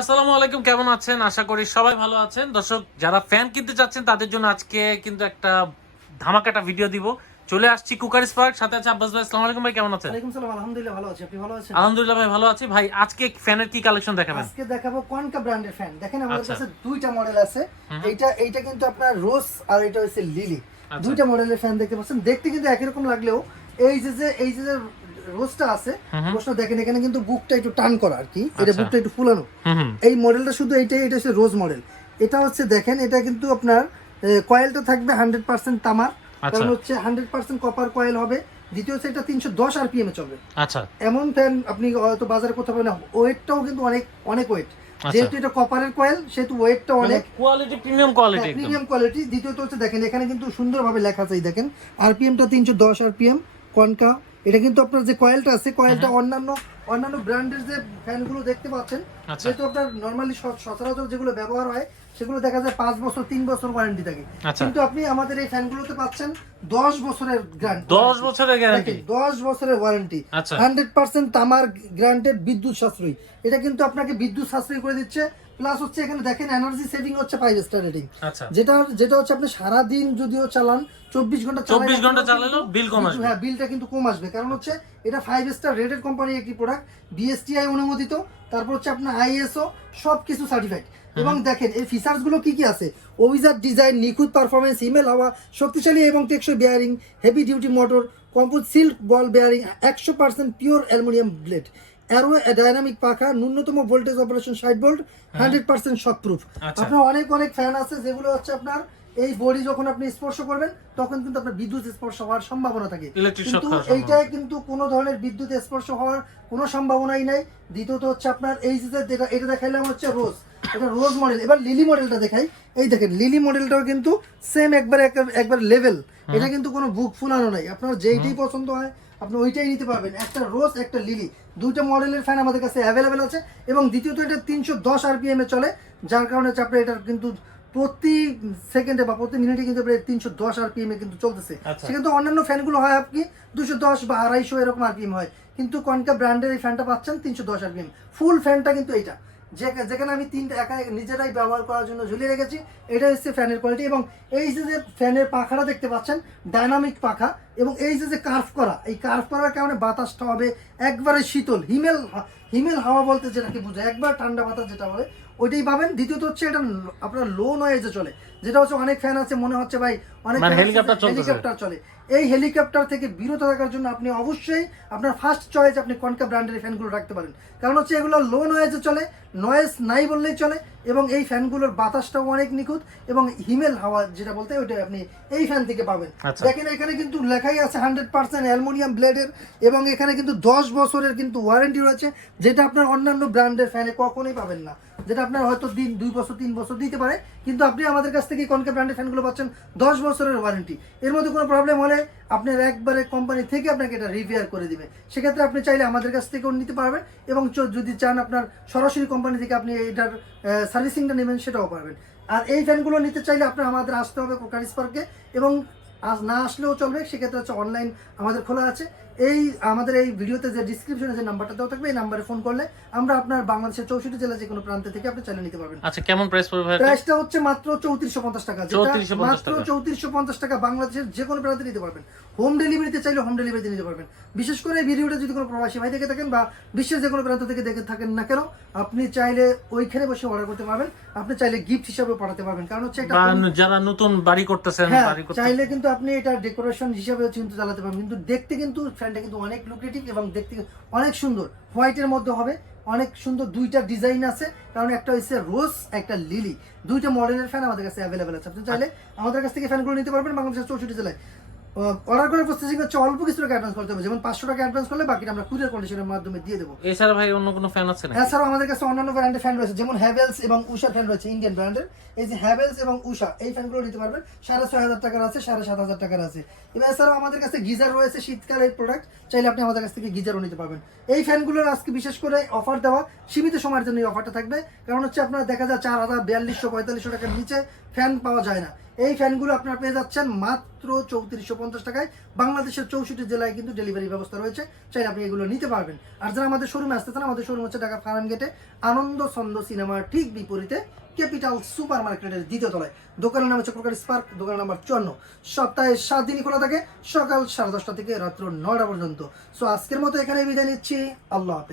আসসালামু আলাইকুম, কেমন আছেন? আশা করি সবাই ভালো আছেন। দর্শক, যারা ফ্যান কিনতে চাচ্ছেন তাদের জন্য আজকে কিন্তু একটা ধামাকাটা ভিডিও দিব। চলে আসছি কুকার স্পার্ক, সাথে আছে আব্বাস ভাই। আসসালামু আলাইকুম ভাই, কেমন আছেন? ওয়ালাইকুম সালাম, আলহামদুলিল্লাহ ভালো আছি। আপনি ভালো আছেন? আলহামদুলিল্লাহ ভাই, ভালো আছি। ভাই আজকে ফ্যানের কি কালেকশন দেখাবেন? আজকে দেখাবো কোয়ানকা ব্র্যান্ডের ফ্যান। দেখেন আমাদের আচ্ছা। কাছে দুইটা মডেল আছে। হুম। এইটা কিন্তু আপনার রোজ আর এটা হচ্ছে লিলি। আচ্ছা। দুইটা মডেলের ফ্যান দেখতে পাচ্ছেন, দেখতে কিন্তু একই রকম লাগলেও এই যে রোজটা আছে, হুম। রোজটা দেখেন এখানে কিন্তু বুকটা একটু টান করা আর কি, এটা আচ্ছা। বুকটা একটু ফুলানো। হুম। এই মডেলটা শুধু এটা হচ্ছে রোজ মডেল। এটা হচ্ছে দেখেন, এটা কিন্তু আপনার কয়েলটা থাকবে 100% তামার, আচ্ছা। কারণ হচ্ছে 100% কপার কয়েল হবে। দ্বিতীয় হচ্ছে এটা 310 আরপিএম এ চলবে। আচ্ছা। এমন ফ্যান আপনি হয়তো বাজারে কোথাও পাবেন না। ওয়েটটাও কিন্তু অনেক অনেক ওয়েট, যেহেতু এটা কপারের কয়েল সেহেতু ওয়েটটা অনেক কোয়ালিটি, প্রিমিয়াম কোয়ালিটি একদম। Premium quality. দ্বিতীয়ত হচ্ছে দেখেন এখানে কিন্তু সুন্দরভাবে লেখা আছে, এই দেখেন আরপিএমটা 310 আরপিএম কনকা। এটা কিন্তু আপনার যে কয়েলটা আছে, কয়েলটা অন্যান্য অন্যান্য ব্র্যান্ডের যে ফ্যানগুলো দেখতে পাচ্ছেন, আচ্ছা। যেহেতু আপনার নরমালি সচরাচর যেগুলো ব্যবহার হয় সেগুলো দেখা যায় 5 বছর 3 বছর ওয়ারেন্টি থাকে, আচ্ছা। কিন্তু আপনি আমাদের এই ফ্যানগুলোতে পাচ্ছেন 10 বছরের গ্যারান্টি। 10 বছরের গ্যারান্টি। 10 বছরের ওয়ারেন্টি, আচ্ছা। 100% তামার গ্রান্টেড, বিদ্যুৎ সাশ্রয়ী। এটা কিন্তু আপনাকে বিদ্যুৎ সাশ্রয়ী করে দিচ্ছে, প্লাস হচ্ছে এখানে দেখেন এনার্জি সেভিং হচ্ছে 5 স্টার রেটিং। আচ্ছা। যেটা হচ্ছে আপনি সারা দিন যদিও চালান, 24 ঘন্টা 24 ঘন্টা চালালেও বিল কম আসবে। হ্যাঁ, বিলটা কিন্তু কম আসবে, কারণ হচ্ছে এটা 5 স্টার রেটেড কোম্পানির একটি প্রোডাক্ট, বিএসটিআই অনুমোদিত, তারপর হচ্ছে আপনার আইএসও সবকিছু সার্টিফাইড। এবং দেখেন এই ফিচার্স গুলো কি কি আছে: অভিজাত ডিজাইন, নিখুঁত পারফরমেন্স, হিমেল হাওয়া, শক্তিশালী এবং টেকসই bearing, heavy duty motor, compose silk বল bearing, 100% pure aluminium blade, arrow dynamic পাখা, ন্যূনতম ভোল্টেজ অপারেশন 60 ভোল্ট, 100% শক প্রুফ। আচ্ছা। আপনার অনেক ফ্যান আছে যেগুলো হচ্ছে আপনার এই বডি যখন আপনি স্পর্শ করবেন তখন কিন্তু আপনার বিদ্যুৎ স্পর্শ হওয়ার সম্ভাবনা থাকে, ইলেকট্রিক শক কিন্তু খাওয়ার সম্ভাবনা। এইটায় কিন্তু কোনো ধরনের বিদ্যুৎ স্পর্শ হওয়ার কোনো সম্ভাবনাই নাই। দ্বিতীয়ত হচ্ছে আপনার এই যে এটা দেখাইলাম হচ্ছে রোজ, এটা রোজ মডেল। এবার লিলি মডেলটা দেখাই। এই দেখেন লিলি মডেলটাও কিন্তু সেম একবার লেভেল। এটা কিন্তু কোনো বুক ফুলানো নাই, আপনার যেইটাই পছন্দ হয় আপনি ওইটাই নিতে পারবেন। একটা রোজ একটা লিলি, দুইটা মডেলের ফ্যান আমাদের কাছে অ্যাভেলেবেল আছে। এবং দ্বিতীয়ত এটা 310 আরপিএম এ চলে, যার কারণে হচ্ছে আপনার এটার কিন্তু প্রতি সেকেন্ডে বা প্রতি মিনিটে কিন্তু 310 আরপিএম এ কিন্তু চলতেছে। আচ্ছা। সেখানে অন্যান্য ফ্যানগুলো হয় আপনি 210 বা 250 এরকম আরপিএম হয়, কিন্তু কনকা ব্র্যান্ডের এই ফ্যানটা পাচ্ছেন 310 আরপিএম। ফুল ফ্যানটা কিন্তু এইটা, যেখানে আমি তিনটা একা নিজেরাই ব্যবহার করার জন্য ঝুলিয়ে রেখেছি। এটা হচ্ছে ফ্যানের কোয়ালিটি। এবং এই যে ফ্যানের পাখাটা দেখতে পাচ্ছেন, ডাইনামিক পাখা, এবং এই যে কার্ভ করা, এই কার্ভ করার কারণে বাতাসটা হবে একবারে শীতল, হিমেল হাওয়া বলতে যেটাকে বোঝায়, একবার ঠান্ডা বাতাস যেটা বলে ওইটাই পাবেন। দ্বিতীয়ত হচ্ছে এটা আপনার লো নয়েজে চলে, যেটা হচ্ছে অনেক ফ্যান আছে মনে হচ্ছে ভাই অনেক হেলিকপ্টার চলে। এই হেলিকপ্টার থেকে বিরত থাকার জন্য আপনি অবশ্যই আপনার ফার্স্ট চয়েস আপনি কনকা ব্র্যান্ডের ফ্যানগুলো রাখতে পারেন, কারণ হচ্ছে এগুলো লো নয়েজে চলে, নয়েজ নাই বললেই চলে। এবং এই ফ্যানগুলোর বাতাসটাও অনেক নিখুঁত, এবং হিমেল হাওয়া যেটা বলতে ওইটা আপনি এই ফ্যান থেকে পাবেন। দেখেন এখানে কিন্তু লেখাই আছে 100% অ্যালুমিনিয়াম ব্লেডের, এবং এখানে কিন্তু 10 বছরের কিন্তু ওয়ারেন্টি রয়েছে, যেটা আপনার অন্যান্য ব্র্যান্ডের ফ্যানে কখনোই পাবেন না। যেটা আপনার হয়তো 2 বছর 3 বছর দিতে পারে, কিন্তু আপনি আমাদের কাছ থেকে কনকা ব্র্যান্ডের ফ্যানগুলো পাচ্ছেন 10 বছরের ওয়ারেন্টি। এর মধ্যে কোনো প্রবলেম হলে আপনার একবারে কোম্পানি থেকে আপনাকে এটা রিপেয়ার করে দিবে। সেক্ষেত্রে আপনি চাইলে আমাদের কাছ থেকেও নিতে পারবেন, এবং যদি চান আপনার সরাসরি কোম্পানি থেকে আপনি এটার সার্ভিসিংটা নেবেন সেটাও পারবেন। আর এই ফ্যানগুলো নিতে চাইলে আপনার আমাদের আসতে হবে কোকার স্পার্কে, এবং না আসলেও চলবে, সেক্ষেত্রে হচ্ছে অনলাইন আমাদের খোলা আছে। আমাদের এই ভিডিওতে যে ডিসক্রিপশনে যে নাম্বারটা দেওয়া থাকবে, এই নাম্বারে ফোন করলে আমরা আপনার বাংলাদেশের 64 জেলা যে কোনো প্রান্ত থেকে আপনি চাইলে নিতে পারবেন। আচ্ছা, কেমন প্রাইস পড়বে ভাই? প্রাইসটা হচ্ছে মাত্র 3450 টাকা, যেটা 3450 মাত্র 3450 টাকা বাংলাদেশের যে কোনো প্রান্তে নিতে পারবেন। হোম ডেলিভারিতে চাইলে হোম ডেলিভারিতে নিতে পারবেন। বিশেষ করে এই ভিডিওটা যদি কোনো প্রবাসী ভাই দেখে থাকেন বা বিশ্বের যে কোনো প্রান্ত থেকে দেখে থাকেন না কেন, আপনি চাইলে ওইখানে বসে অর্ডার করতে পারবেন। আপনি চাইলে গিফট হিসেবে পাঠাতে পারবেন, কারণ হচ্ছে এটা যারা নতুন বাড়ি করতেছেন, চাইলে কিন্তু আপনি এটা ডেকোরেশন হিসেবে কিন্তু চালাতে পারবেন। কিন্তু দেখতে কিন্তু ফ্যানটা কিন্তু অনেক লুক্রেটিভ এবং দেখতে অনেক সুন্দর, হোয়াইটের মধ্যে হবে, অনেক সুন্দর। দুইটা ডিজাইন আছে, কারণ একটা হচ্ছে রোজ, একটা লিলি, দুইটা মডেলের ফ্যান আমাদের কাছে অ্যাভেলেবেল আছে। আপনি চাইলে আমাদের কাছ থেকে ফ্যানগুলো নিতে পারবেন বাংলাদেশের 64 জেলায়। অর্ডার করার প্রসেসিং হচ্ছে অল্প কিছু টাকা অ্যাডভান্স করতে হবে, যেমন 500 টাকা অ্যাডভান্স করলে বাকিটা আমরা কুরিয়ার কন্ডিশনের মাধ্যমে দিয়ে দেবো। এছাড়া ভাই অন্য কোনো ফ্যান আছে নাকি? এছাড়াও আমাদের কাছে অন্যান্য ব্র্যান্ডের ফ্যান রয়েছে, যেমন হ্যাভেলস এবং উষা ফ্যান রয়েছে ইন্ডিয়ান ব্র্যান্ডের। এই যে হ্যাভেলস এবং উষা এই ফ্যানগুলো নিতে পারবেন, 6500 টাকার আছে, 7500 টাকার আছে। এবার এছাড়াও আমাদের কাছে গিজার রয়েছে, শীতকালের প্রোডাক্ট, চাইলে আপনি আমাদের কাছ থেকে গিজারও নিতে পারবেন। এই ফ্যানগুলোর আজকে বিশেষ করে অফার দেওয়া, সীমিত সময়ের জন্য এই অফারটা থাকবে, কারণ হচ্ছে আপনার দেখা যায় 4000, 4200, 4500 টাকার নিচে ফ্যান পাওয়া যায় না। এই ফ্যানগুলো আপনারা পেয়ে যাচ্ছেন মাত্র 3450 টাকায়। বাংলাদেশের 64 জেলায় কিন্তু ডেলিভারি ব্যবস্থা রয়েছে, চাইলে আপনি এগুলো নিতে পারবেন। আর যারা আমাদের শোরুমে আসতে চান, আমাদের শোরুম হচ্ছে ঢাকা ফার্ম গেটে আনন্দ ছন্দ সিনেমার ঠিক বিপরীতে ক্যাপিটাল সুপার মার্কেটের দ্বিতীয় তলায়। দোকানের নাম হচ্ছে কুকার স্পার্ক, দোকান নাম্বার 54। সপ্তাহে 7 দিনই খোলা থাকে, সকাল 10:30 থেকে রাত্র 9টা পর্যন্ত। সো আজকের মতো এখানে বিদায় নিচ্ছি, আল্লাহ হাফেজ।